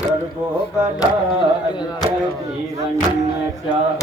करबो बलाज जीवन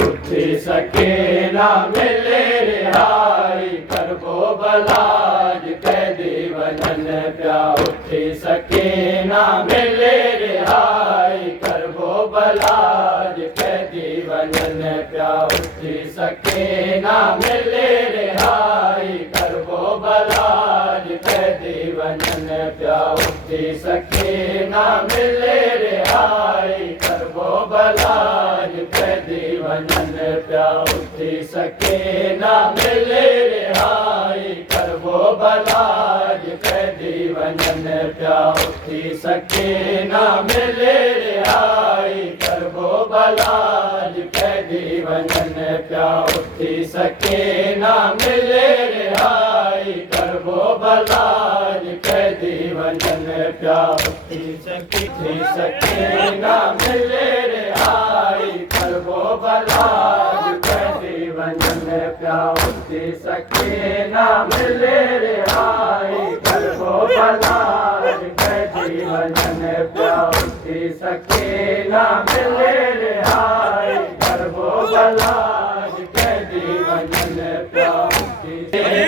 उठी सके ना मिले रिहाई करबो बलाज कैदी वजन प्या उठी सके ना मिले रिहाई करबो बलाज कैदी वजन प्या उठी सके ना मिले रिहाई करबो बलाज कैदी वजन प्या उठी सके ना मिले रिहाई करबो बलाज कैदी वजन प्या उठी सके ना मिले रिहाई करबो बलाज कैदी वजन प्या उठी सके ना मिले रिहाई करबो बलाज कैदी वजन प्या उठी सके ना मिले रिहाई करबो बलाज कैदी वजन प्या उठी सके ना मिले रिहाई करबो बलाज कैदी वजन प्या उठी सके ना मिले रिहाई करबो बलाज कैदी वजन प्या उठी सके ना मिले रिहाई करबो बलाज कैदी वजन प्या उठी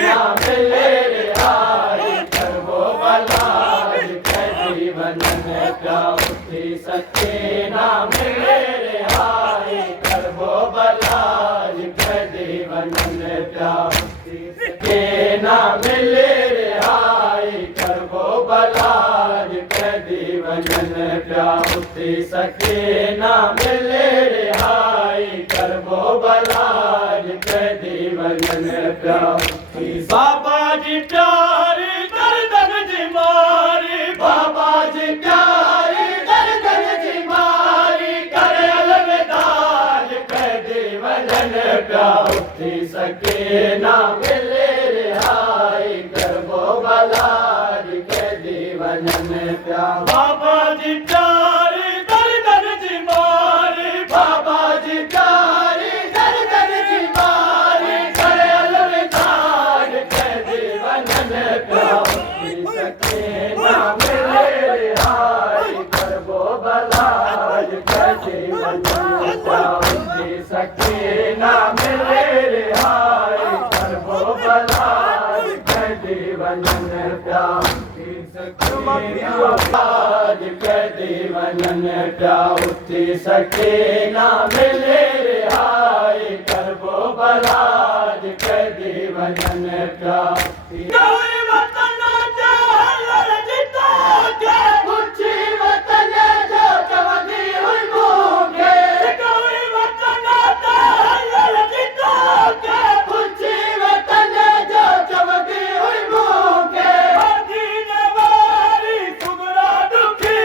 ना मिले रिहाई करबो बलाज कैदी वजन प्या उठी सके ना मिले रिहाई करबो बलाज कैदी वजन प्या उठी सके ना मिले रिहाई करबो बलाज कैदी वजन प्या उठी सके ना मिले रिहाई करबो बलाज कैदी वजन प्या उठी बाबा जी प्यारी गर्दन जी मारी बाबा जी प्यारी गर्दन जी मारी करे अलविदाज कैदी वजन प्या उठी सके ना मिले रिहाई करबो बलाज कैदी वजन प्या बाबा जी प्यारी गर्दन जी मारी बाबा जी प्यारी गर्दन जी मारी करे अलविदाज कैदी वजन प्या उठी सके ना मिले रिहाई करबो बलाज कैदी वजन प्या उठी सके ना मिले रिहाई करबो बलाज कैदी वजन प्या उठी सके बलाज कैदी वजन प्या उठी सके ना मिले रिहाई करबो बलाज कैदी वजन प्या गौरी वतन जहर जिता के पूछी वतन जो चवदी हुई भूखे गौरी वतन जहर जिता के पूछी वतन जो चवदी हुई भूखे दीन वारी सुगरा दुखी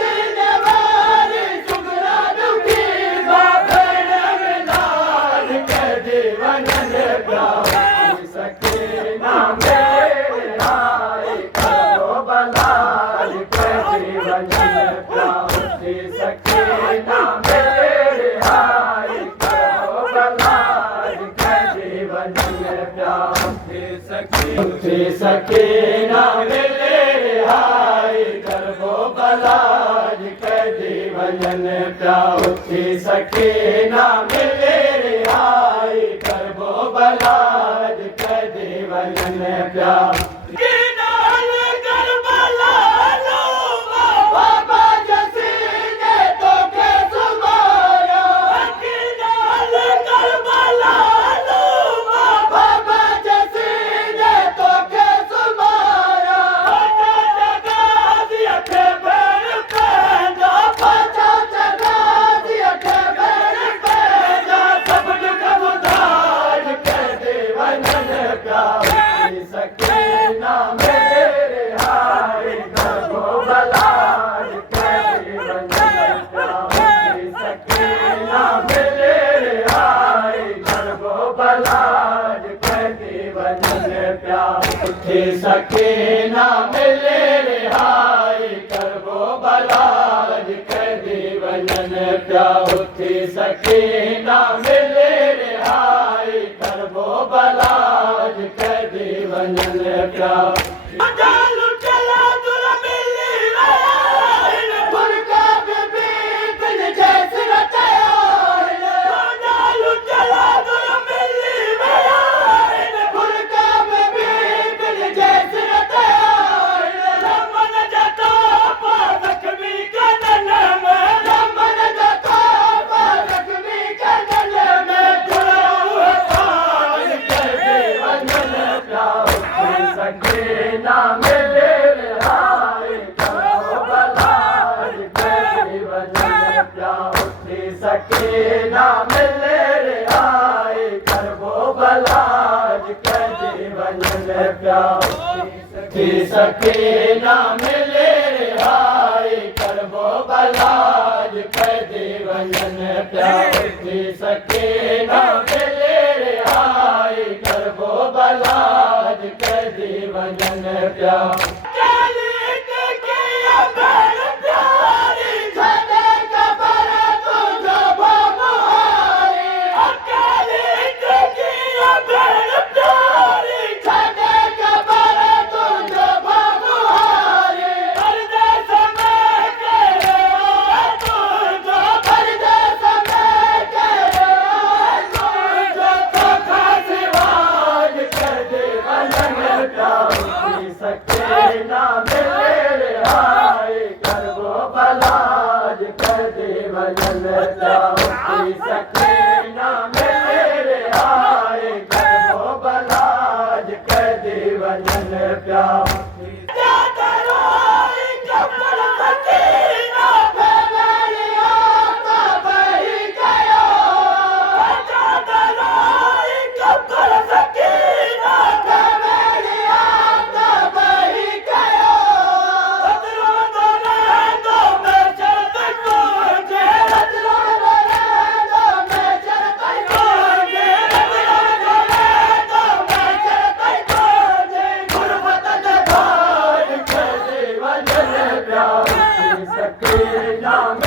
दीन वारी सुगरा दुखी भेड़ विलाज कैदी वजन प्या उठी सके ना मिले रिहाई करबो बलाज कैदी वजन प्या उठी सके ना मिले रिहाई करबो बलाज कैदी वजन प्या उठी सके ना मिले रिहाई करबो बलाज कैदी वजन प्या उठी सके ना मिले रिहाई करबो बलाज कैदी वजन प्या बाबा जसीने तो के सुमाया बाबा जसीने तो के सुमाया जगा दिया के बेर पैदा पाचा जगा दिया के बेर पैदा सब दुख उधार कैदी वजन प्या उठी सके ना मिले रिहाई करबो बलाज कैदी वजन प्या उठी सके ना मिले रिहाई करबो बलाज कैदी वजन प्या उठी सके ना मिले रिहाई करबो बलाज कैदी वजन प्या उठी सके ना मिले रिहाई करबो बलाज कैदी वजन प्या लुटला दुर मिली सके ना मिले रिहाई करबो बलाज कैदी वंजन प्यार उठी सके ना मिले रिहाई करबो बलाज कैदी वंजन प्यार सके ना मिले रिहाई करबो बलाज कैदी वंजन प्यार उठी सके ना मिले रिहाई करबो बलाज कैदी वंजन प्यार सके ना